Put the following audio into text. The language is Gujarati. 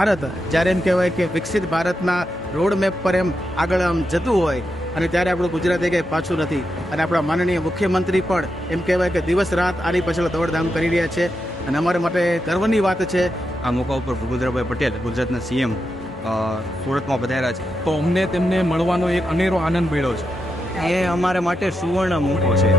ભારત જ્યારે એમ કહેવાય કે વિકસિત ભારતના રોડ મેપ પર એમ આગળ આમ જતું હોય અને ત્યારે આપણું ગુજરાત એ કંઈ પાછું નથી. અને આપણા માનનીય મુખ્યમંત્રી પણ એમ કહેવાય કે દિવસ રાત આની પાછળ દોડધામ કરી રહ્યા છે અને અમારા માટે ગર્વની વાત છે. આ મોકા ઉપર ભૂપેન્દ્રભાઈ પટેલ ગુજરાતના સીએમ સુરતમાં પધાર્યા છે, તો અમને તેમને મળવાનો એક અનેરો આનંદ મળ્યો છે. એ અમારા માટે સુવર્ણ મોકો છે.